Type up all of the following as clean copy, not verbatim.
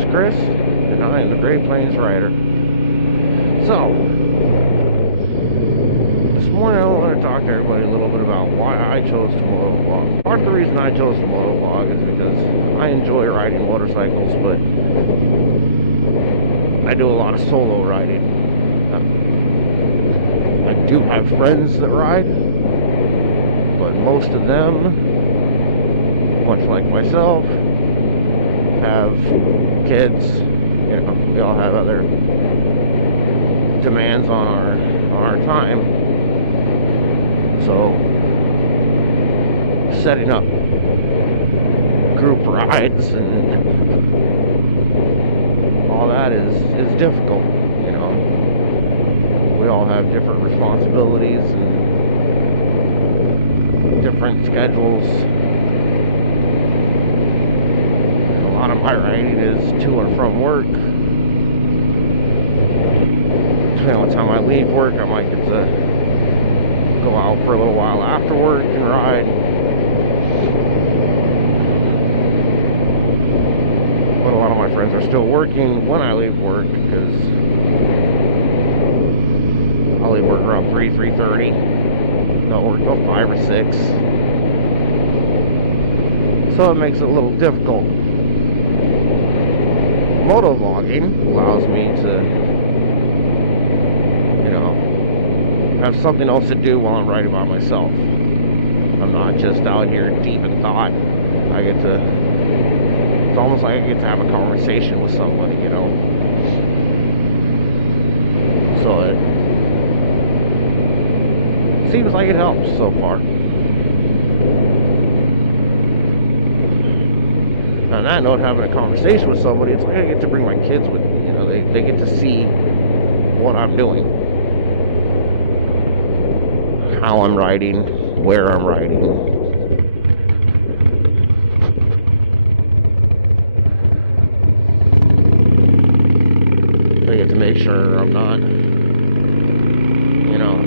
is Chris, and I am the Great Plains Rider. So, this morning I want to talk to everybody a little bit about why I chose to motovlog. Part of the reason I chose to motovlog is because I enjoy riding motorcycles, but I do a lot of solo riding. I do have friends that ride, but most of them, much like myself, have kids. You know, we all have other demands on our time. So setting up group rides and all that is difficult, you know. We all have different responsibilities and different schedules. A lot of my riding is to and from work. Depending on what time I leave work, I might get to go out for a little while after work and ride. But a lot of my friends are still working when I leave work, because I'll leave work around 3:30. Not work till 5 or 6. So it makes it a little difficult. Motovlogging allows me to, you know, have something else to do while I'm riding by myself. I'm not just out here deep in thought. I get to, it's almost like I get to have a conversation with somebody, you know. So it seems like it helps so far. On that note, having a conversation with somebody, it's like I get to bring my kids with me. You know, they get to see what I'm doing, how I'm riding, where I'm riding. I get to make sure I'm not, you know,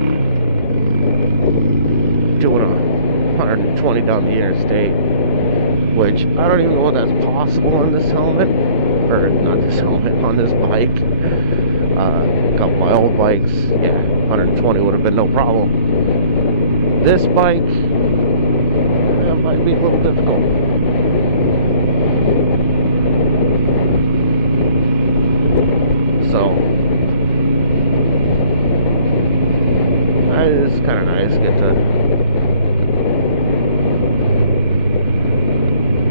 doing 120 down the interstate, which I don't even know if that's possible on this helmet, or not this helmet, on this bike. A couple of my old bikes, yeah, 120 would have been no problem. This bike, it might be a little difficult. So, it's kind of nice to get to,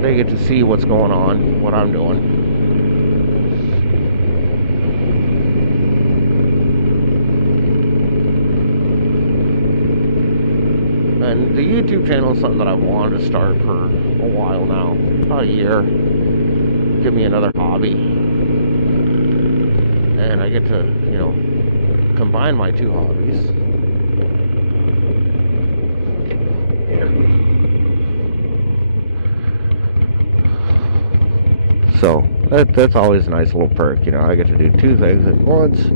they get to see what's going on, what I'm doing. And the YouTube channel is something that I've wanted to start for a while now, about a year. Give me another hobby. And I get to, you know, combine my two hobbies. So that's always a nice little perk, you know. I get to do two things at once.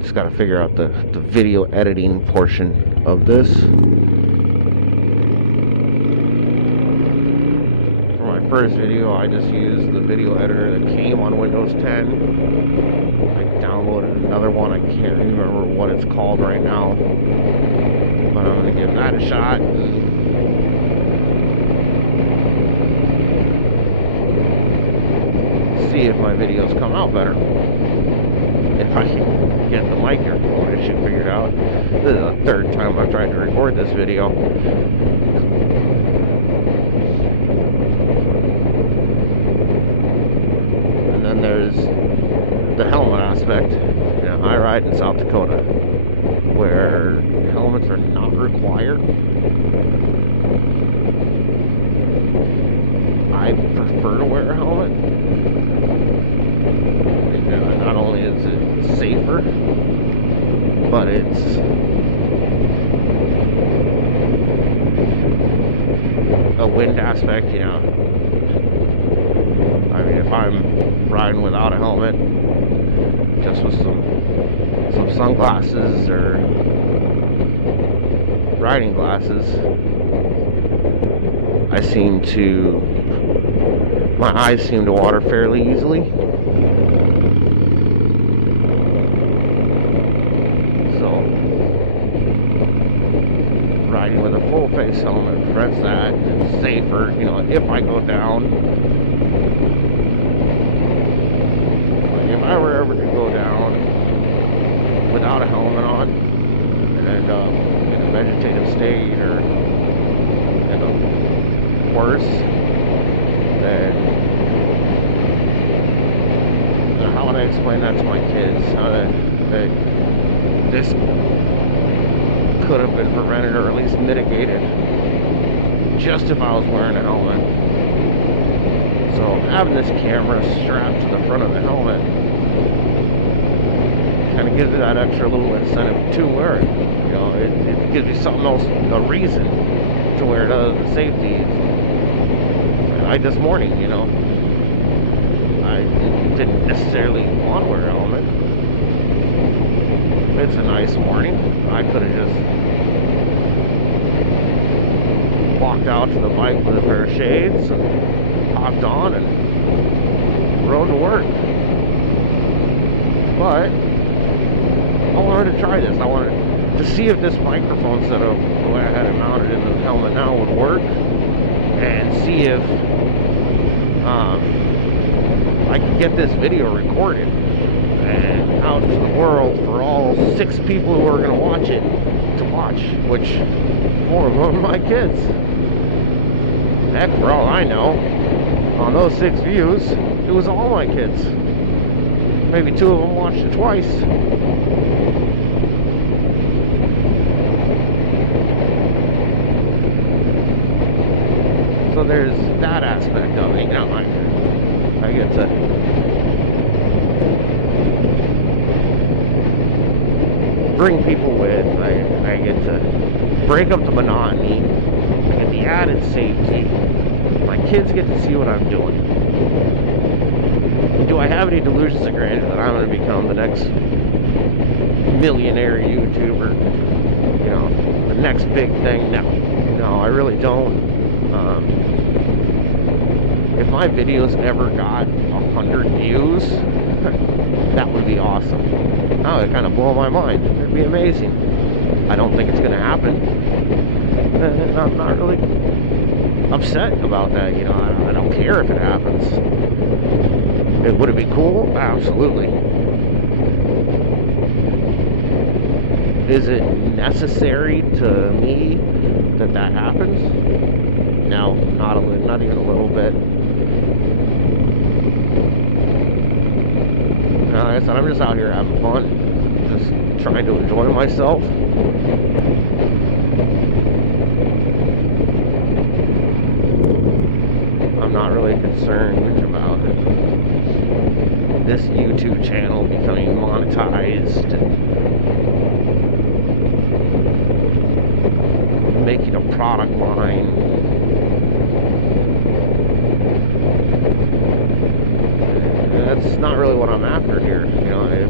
Just got to figure out the video editing portion of this. For my first video, I just used the video editor that came on Windows 10. I downloaded another one. I can't remember what it's called right now, but I'm going to give that a shot. See if my videos come out better. If I can get the microphone issue figured out. This is the third time I've tried to record this video. And then there's the helmet aspect. You know, I ride in South Dakota, where helmets are not required. I prefer to wear a helmet. Not only is it safer, but it's a wind aspect, you know. I mean, if I'm riding without a helmet, just with some sunglasses or riding glasses, I seem to My eyes seem to water fairly easily. So, riding with a full face helmet prevents that. It's safer, you know, if I go down. Like if I were ever to go down without a helmet on and end up in a vegetative state or end up worse, then how would I explain that to my kids? How that this could have been prevented or at least mitigated just if I was wearing a helmet. So having this camera strapped to the front of the helmet kind of gives it that extra little incentive to wear it. You know, it gives you something else, a reason to wear it other than safety. Like this morning, you know, I didn't necessarily want to wear a helmet. It's a nice morning. I could have just walked out to the bike with a pair of shades and hopped on and rode to work. But I wanted to try this. I wanted to see if this microphone setup, the way I had it mounted in the helmet now, would work, and see if I could get this video recorded and out to the world for all 6 people who are going to watch it to watch, which 4 of them are my kids. Heck, for all I know, on those 6 views, it was all my kids. Maybe 2 of them watched it twice. So there's that aspect of it. You know, I get to bring people with. I get to break up the monotony. I get the added safety. My kids get to see what I'm doing. Do I have any delusions of grandeur that I'm going to become the next millionaire YouTuber? You know, the next big thing? No, I really don't. If my videos ever got 100 views, that would be awesome. That would kind of blow my mind. It'd be amazing. I don't think it's going to happen. And I'm not really upset about that. You know, I don't care if it happens. Would it be cool? Absolutely. Is it necessary to me that that happens? No, not even a little bit. Like I said, I'm just out here having fun, just trying to enjoy myself. I'm not really concerned about this YouTube channel becoming monetized and making a product line. That's not really what I'm after here. You know, if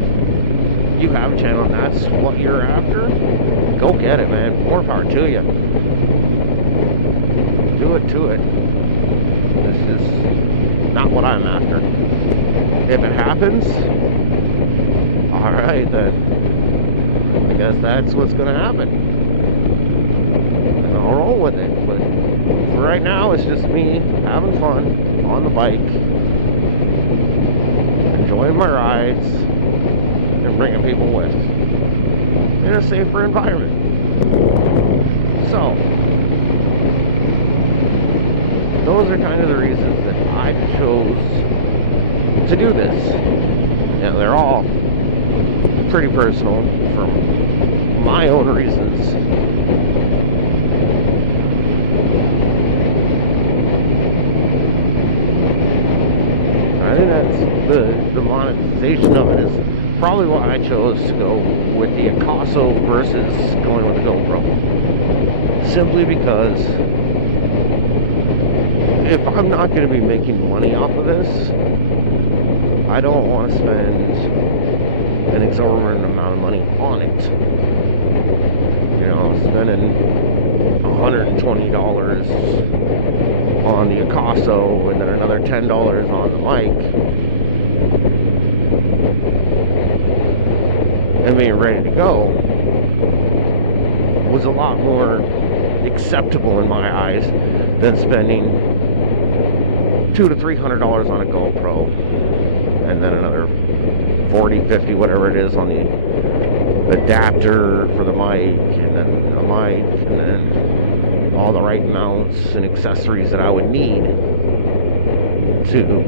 you have a channel and that's what you're after, go get it, man. More power to you. Do it to it. This is not what I'm after. If it happens, alright then. I guess that's what's gonna happen. And I'll roll with it. But for right now, it's just me having fun on the bike, enjoying my rides, and bringing people with in a safer environment. So, those are kind of the reasons that I chose to do this. Yeah, they're all pretty personal from my own reasons. I think that's the monetization of it is probably why I chose to go with the Akaso versus going with the GoPro. Simply because if I'm not going to be making money off of this, I don't want to spend an exorbitant amount of money on it. You know, spending $120 on the Picasso, and then another $10 on the mic, and being ready to go was a lot more acceptable in my eyes than spending $200 to $300 on a GoPro, and then another 40, 50, whatever it is on the adapter for the mic, and then a mic, and then all the right mounts and accessories that I would need to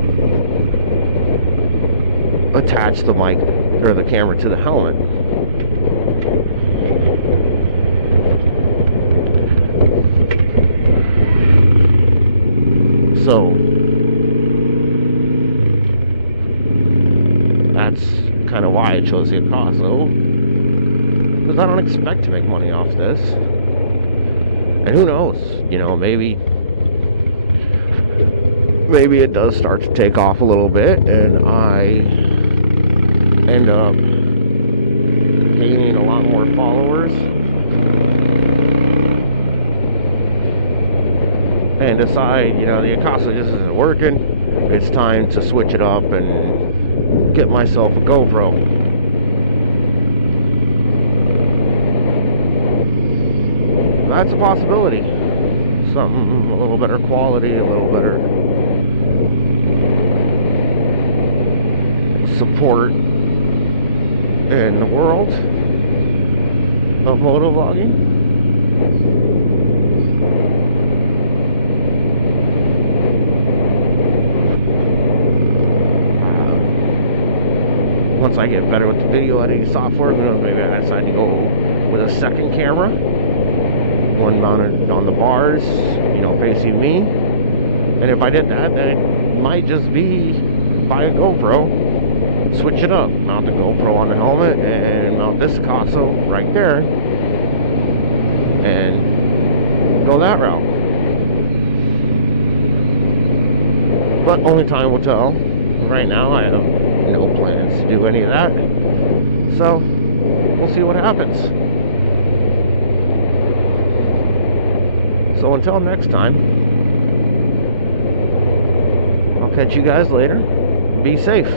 attach the mic or the camera to the helmet. So that's kind of why I chose the Picasso, because I don't expect to make money off this. And who knows, you know, maybe it does start to take off a little bit, and I end up gaining a lot more followers and decide, you know, the Picasso just isn't working. It's time to switch it up and get myself a GoPro. That's a possibility. Something a little better quality, a little better support in the world of motovlogging. Once I get better with the video editing software, who knows, maybe I decide to go with a second camera, one mounted on the bars, you know, facing me. And if I did that, then it might just be buy a GoPro, switch it up, mount the GoPro on the helmet, and mount this Picasso right there, and go that route. But only time will tell. Right now, I have no plans to do any of that, so we'll see what happens. So until next time, I'll catch you guys later. Be safe.